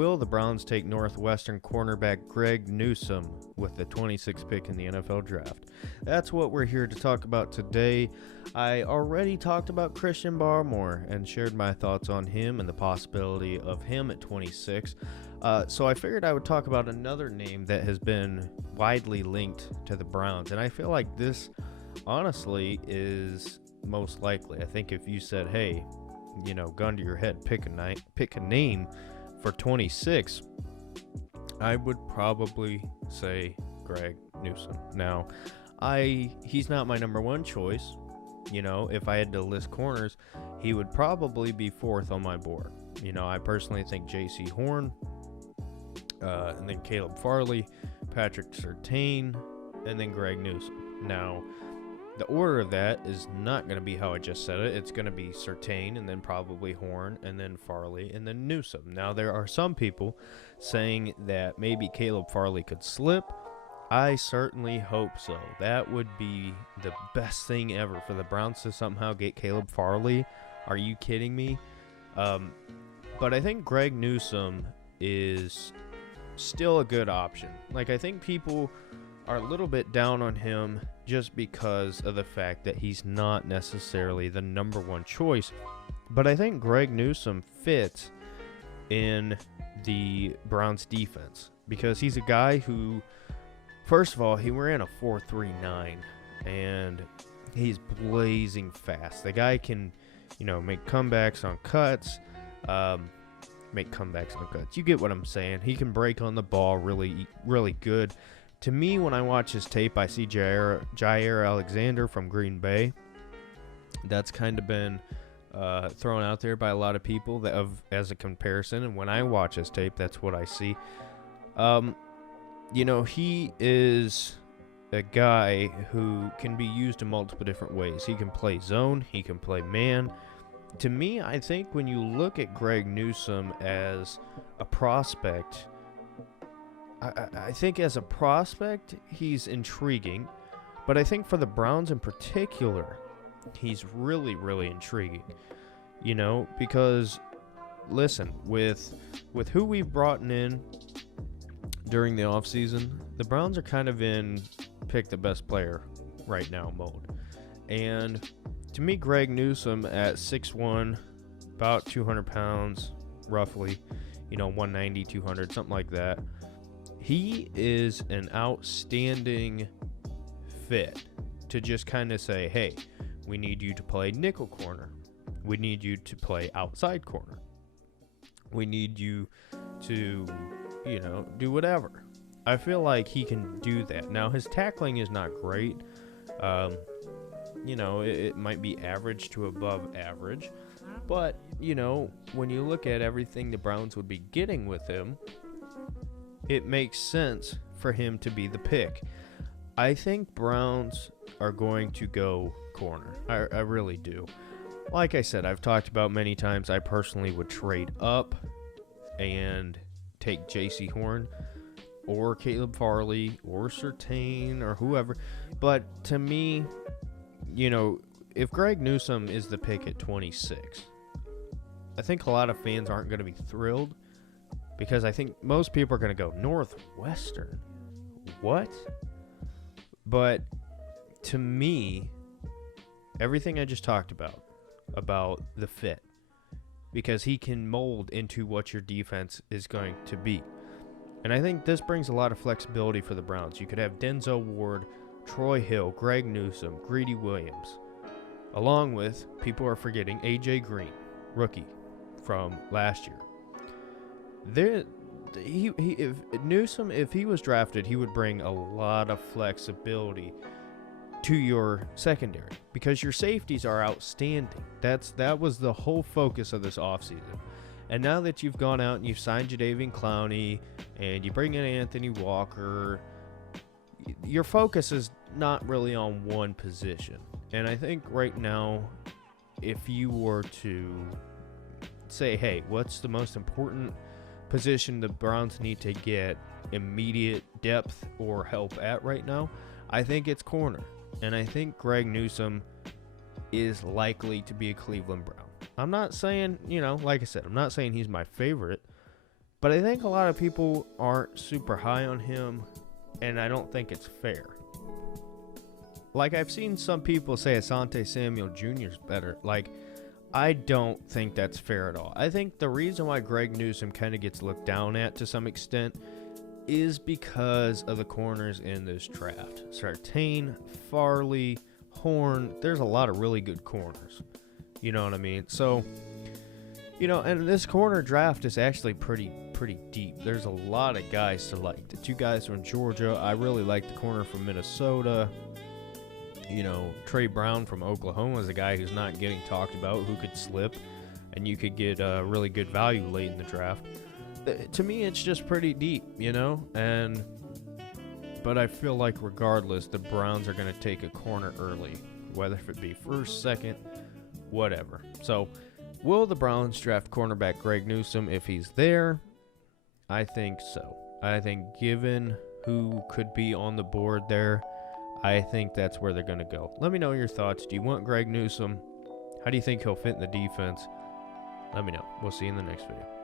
will the Browns take Northwestern cornerback Greg Newsome with the 26th pick in the NFL draft? That's what we're here to talk about today. I already talked about Christian Barmore and shared my thoughts on him and the possibility of him at 26. So I figured I would talk about another name that has been widely linked to the Browns. And I feel like this, honestly, is most likely. I think if you said, hey, gun to your head, pick a name for 26, I would probably say Greg Newsome. Now, he's not my number one choice. If I had to list corners, he would probably be fourth on my board. I personally think J.C. Horn, and then Caleb Farley, Patrick Surtain, and then Greg Newsome. Now, the order of that is not going to be how I just said it. It's going to be Surtain, and then probably Horn, and then Farley, and then Newsome. Now, there are some people saying that maybe Caleb Farley could slip. I certainly hope so. That would be the best thing ever for the Browns to somehow get Caleb Farley. Are you kidding me? But I think Greg Newsome is still a good option. I think people are a little bit down on him just because of the fact that he's not necessarily the number one choice. But I think Greg Newsome fits in the Browns defense because he's a guy who, first of all, he ran a 4.39 and he's blazing fast. The guy can, make comebacks on cuts. You get what I'm saying. He can break on the ball really, really good. To me, when I watch his tape, I see Jair Alexander from Green Bay. That's kind of been thrown out there by a lot of people as a comparison. And when I watch his tape, that's what I see. He is a guy who can be used in multiple different ways. He can play zone. He can play man. To me, I think when you look at Greg Newsome as a prospect, I think as a prospect, he's intriguing. But I think for the Browns in particular, he's really, really intriguing. Because, listen, with who we've brought in during the offseason, the Browns are kind of in pick the best player right now mode. And to me, Greg Newsome at 6'1", about 200 pounds, roughly, 190, 200, something like that. He is an outstanding fit to just kind of say, hey, we need you to play nickel corner. We need you to play outside corner. We need you to, do whatever. I feel like he can do that. Now, his tackling is not great. It might be average to above average. But, when you look at everything the Browns would be getting with him, it makes sense for him to be the pick. I think Browns are going to go corner. I really do. Like I said, I've talked about many times, I personally would trade up and take J.C. Horn or Caleb Farley or Surtain or whoever. But to me, if Greg Newsome is the pick at 26, I think a lot of fans aren't going to be thrilled because I think most people are going to go, Northwestern? What? But to me, everything I just talked about the fit, because he can mold into what your defense is going to be. And I think this brings a lot of flexibility for the Browns. You could have Denzel Ward, Troy Hill, Greg Newsome, Greedy Williams, along with, people are forgetting, A.J. Green, rookie from last year. If Newsome, if he was drafted, he would bring a lot of flexibility to your secondary because your safeties are outstanding. That was the whole focus of this offseason. And now that you've gone out and you've signed Jadeveon Clowney and you bring in Anthony Walker, your focus is not really on one position. And I think right now, if you were to say, hey, what's the most important position the Browns need to get immediate depth or help at right now, I think it's corner. And I think Greg Newsome is likely to be a Cleveland Brown. I'm not saying, like I said, I'm not saying he's my favorite, But I think a lot of people aren't super high on him, and I don't think it's fair. Like, I've seen some people say Asante Samuel Jr. is better. Like, I don't think that's fair at all. I think the reason why Greg Newsome kind of gets looked down at to some extent is because of the corners in this draft. Sartain, Farley, Horn, there's a lot of really good corners. You know what I mean? So, you know, and this corner draft is actually pretty deep. There's a lot of guys to like. The two guys from Georgia, I really like the corner from Minnesota. You know, Trey Brown from Oklahoma is a guy who's not getting talked about, who could slip, and you could get really good value late in the draft. To me, it's just pretty deep, you know, but I feel like regardless, the Browns are going to take a corner early, whether it be first, second, whatever. So, will the Browns draft cornerback Greg Newsome if he's there? I think so. I think given who could be on the board there, I think that's where they're going to go. Let me know your thoughts. Do you want Greg Newsome? How do you think he'll fit in the defense? Let me know. We'll see you in the next video.